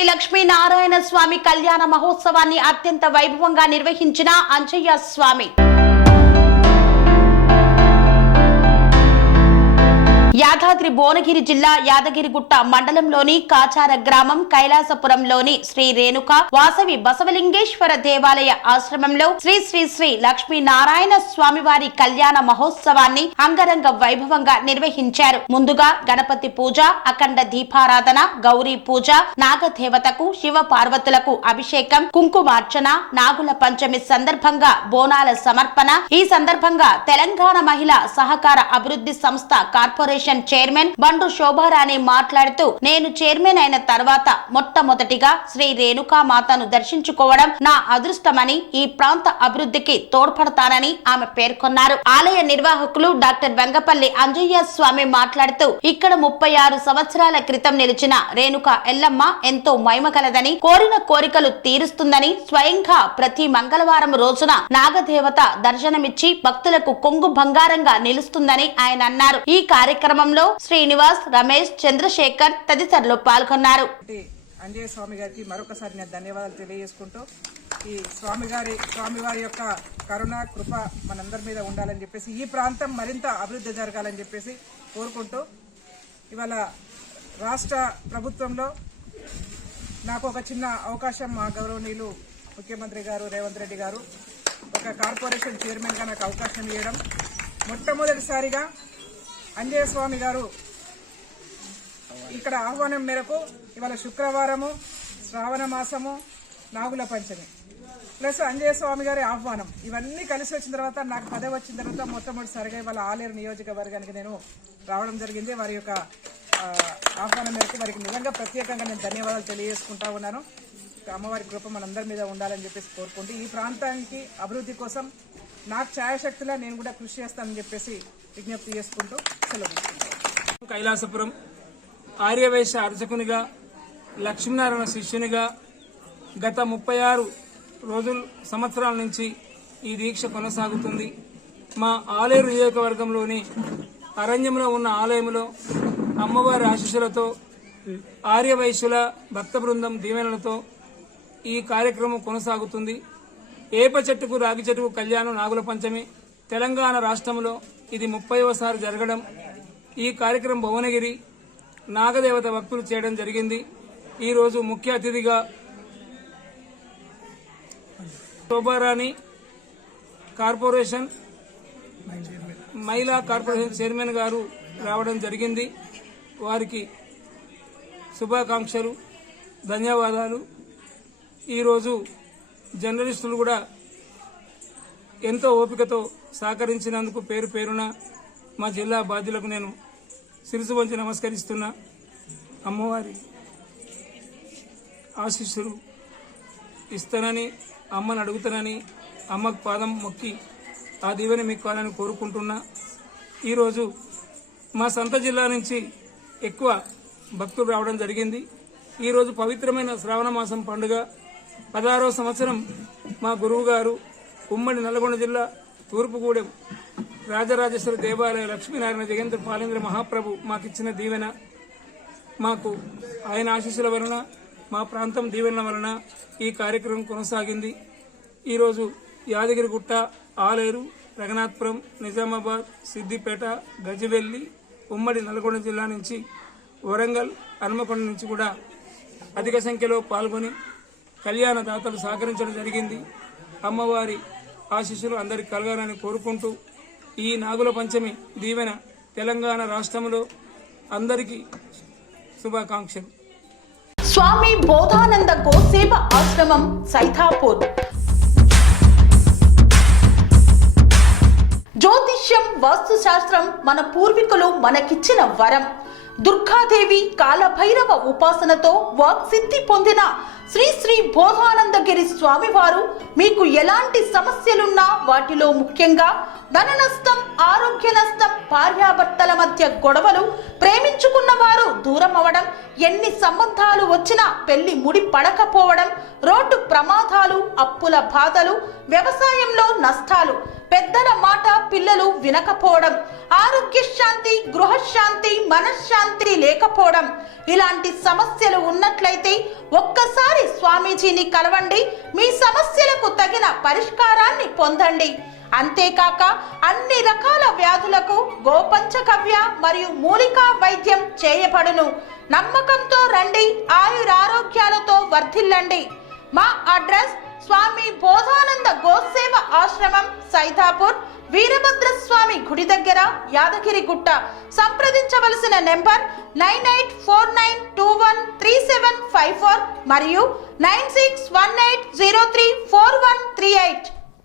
శ్రీ లక్ష్మీనారాయణ స్వామి కళ్యాణ మహోత్సవాన్ని అత్యంత వైభవంగా నిర్వహించిన అంజయ్య స్వామి. యాదాద్రి భువనగిరి జిల్లా యాదగిరిగుట్ట మండలంలోని కాచార గ్రామం కైలాసపురంలోని శ్రీ రేణుక వాసవి బసవలింగేశ్వర దేవాలయ ఆశ్రమంలో శ్రీ శ్రీ శ్రీ లక్ష్మీనారాయణ స్వామివారి కళ్యాణ మహోత్సవాన్ని అంగరంగ వైభవంగా నిర్వహించారు. ముందుగా గణపతి పూజ, అఖండ దీపారాధన, గౌరీ పూజ, నాగదేవతకు శివ పార్వతులకు అభిషేకం, కుంకుమార్చన, నాగుల పంచమి సందర్భంగా బోనాల సమర్పణ. ఈ సందర్భంగా తెలంగాణ మహిళా సహకార అభివృద్ధి సంస్థ కార్పొరేషన్ చైర్మన్ బండు శోభారాణి మాట్లాడుతూ, నేను చైర్మన్ అయిన తర్వాత మొట్టమొదటిగా శ్రీ రేణుకా మాతను దర్శించుకోవడం నా అదృష్టమని, ఈ ప్రాంత అభివృద్ధికి తోడ్పడతానని ఆమె పేర్కొన్నారు. ఆలయ నిర్వాహకులు డాక్టర్ వెంగపల్లి అంజయ్య స్వామి మాట్లాడుతూ, ఇక్కడ 36 సంవత్సరాల క్రితం నిలిచిన రేణుకా ఎల్లమ్మ ఎంతో మహిమగలదని, కోరిన కోరికలు తీరుస్తుందని, స్వయంగా ప్రతి మంగళవారం రోజున నాగదేవత దర్శనమిచ్చి భక్తులకు కొంగు బంగారంగా నిలుస్తుందని ఆయన అన్నారు. ఈ కార్యక్రమంలో శ్రీనివాస్, రమేష్, చంద్రశేఖర్ తదితరులు పాల్గొన్నారు. అంజయ్య స్వామి గారికి మరొకసారి నేను ధన్యవాదాలు తెలియజేసుకుంటూ, ఈ స్వామివారి యొక్క కరుణ కృప మనందరి మీద ఉండాలని చెప్పేసి, ఈ ప్రాంతం మరింత అభివృద్ధి జరగాలని చెప్పేసి కోరుకుంటూ, ఇవాళ రాష్ట్ర ప్రభుత్వంలో నాకు ఒక చిన్న అవకాశం మా గౌరవనీయులు ముఖ్యమంత్రి గారు రేవంత్ రెడ్డి గారు ఒక కార్పొరేషన్ చైర్మన్గా నాకు అవకాశం ఇవ్వడం, మొట్టమొదటిసారిగా అంజయ్య స్వామి గారు ఇక్కడ ఆహ్వానం మేరకు ఇవాళ శుక్రవారము, శ్రావణ మాసము, నాగుల పంచమి ప్లస్ అంజయ్య స్వామి గారి ఆహ్వానం ఇవన్నీ కలిసి వచ్చిన తర్వాత, నాకు పదవి వచ్చిన తర్వాత మొట్టమొదటిసారిగా ఇవాళ ఆలేరు నియోజకవర్గానికి నేను రావడం జరిగింది. వారి యొక్క ఆహ్వానం మేరకు వారికి నిజంగా ప్రత్యేకంగా నేను ధన్యవాదాలు తెలియజేసుకుంటా ఉన్నాను. అమ్మవారి కృప మనందరి మీద ఉండాలని చెప్పేసి కోరుకుంటూ, ఈ ప్రాంతానికి అభివృద్ధి కోసం నాకు ఛాయాశక్తిలా నేను కూడా కృషి చేస్తానని చెప్పేసి విజ్ఞప్తి చేసుకుంటూ సెలవు. కైలాసపురం ఆర్యవైశ్య అర్చకునిగా, లక్ష్మీనారాయణ శిష్యునిగా గత 36 సంవత్సరాల నుంచి ఈ దీక్ష కొనసాగుతుంది. మా ఆలేరు నియోజకవర్గంలోని అరణ్యంలో ఉన్న ఆలయంలో అమ్మవారి ఆశీస్సులతో, ఆర్యవైశ్యుల భక్త బృందం దీవెనలతో ఈ కార్యక్రమం కొనసాగుతుంది. ఏప చెట్టుకు రాగి చెట్టుకు కళ్యాణం నాగుల పంచమి తెలంగాణ రాష్ట్రంలో ఇది 30వసారి జరగడం. ఈ కార్యక్రమం భువనగిరి నాగదేవత భక్తులు చేయడం జరిగింది. ఈరోజు ముఖ్య అతిథిగా శోభారాణి కార్పొరేషన్ మహిళా కార్పొరేషన్ చైర్మన్ గారు రావడం జరిగింది. వారికి శుభాకాంక్షలు, ధన్యవాదాలు. ఈరోజు జర్నలిస్టులు కూడా ఎంతో ఓపికతో సహకరించినందుకు పేరు పేరున మా జిల్లా బాధ్యులకు నేను శిరసు వంచి నమస్కరిస్తున్నా. అమ్మవారి ఆశీస్సులు ఇస్తానని, అమ్మని అడుగుతానని, అమ్మకు పాదం మొక్కి ఆ దీవెన మీకు కావాలని కోరుకుంటున్నా. ఈరోజు మా సొంత జిల్లా నుంచి ఎక్కువ భక్తులు రావడం జరిగింది. ఈరోజు పవిత్రమైన శ్రావణ మాసం పండుగ 16వ సంవత్సరం మా గురువు గారు ఉమ్మడి నల్గొండ జిల్లా తూర్పుగూడెం రాజరాజేశ్వరి దేవాలయ లక్ష్మీనారాయణ జగేంద్ర పాలేంద్ర మహాప్రభు మాకిచ్చిన దీవెన, మాకు ఆయన ఆశీస్సుల వలన, మా ప్రాంతం దీవెనల వలన ఈ కార్యక్రమం కొనసాగింది. ఈరోజు యాదగిరిగుట్ట, ఆలేరు, రఘునాథపురం, నిజామాబాద్, సిద్దిపేట, గజవెల్లి, ఉమ్మడి నల్గొండ జిల్లా నుంచి, వరంగల్, హన్మకొండ నుంచి కూడా అధిక సంఖ్యలో పాల్గొని కళ్యాణ దాతలు సహకరించడం జరిగింది. అమ్మవారి ఆశీస్సులు అందరికి కలగాలని కోరుకుంటూ, ఈ నాగుల పంచమి దీవెన తెలంగాణ రాష్ట్రంలో అందరికీ శుభాకాంక్షలు. స్వామి బోధానంద గోసేవ ఆశ్రమం సైతాపూర్. జ్యోతిష్యం, వాస్తుశాస్త్రం మన పూర్వీకులు మనకిచ్చిన వరం. దుర్గాదేవి, కాలభైరవ ఉపాసనతో వాక్సిద్ధి పొందిన శ్రీ శ్రీ బోధానందగిరి స్వామివారు మీకు ఎలాంటి సమస్యలున్నా, వాటిలో ముఖ్యంగా ధన నష్టం, ఆరోగ్య నష్టం, భార్యాభర్తల మధ్య గొడవలు, ప్రేమించుకున్న వారు దూరం అవడం, ఎన్ని సంబంధాలు వచ్చినా పెళ్లి ముడి పడకపోవడం, రోడ్డు ప్రమాదాలు, అప్పుల బాధలు, వ్యవసాయంలో నష్టాలు, పెద్దల మాట పిల్లలు వినకపోవడం, ఆరోగ్య శాంతి, గృహశాంతి, మనశ్శాంతి లేకపోవడం, ఇలాంటి సమస్యలు ఉన్నట్లయితే ఒక్కసారి స్వామీజీని కలవండి, మీ సమస్యలకు తగిన పరిష్కారాన్ని పొందండి. అంతేకాక అన్ని రకాల వ్యాధులకు గోపంచకవ్య మరియు మూలికా వైద్యం చేయబడును. నమ్మకంతో రండి, ఆయురారోగ్యాలతో వర్ధిల్లండి. మా అడ్రస్ స్వామి బోధానంద గోసేవ ఆశ్రమం, సైదాపూర్, వీరభద్రస్వామి గుడి దగ్గర, యాదగిరిగుట్ట. సంప్రదించవలసిన నెంబర్ 9849213754 మరియు 9618034138.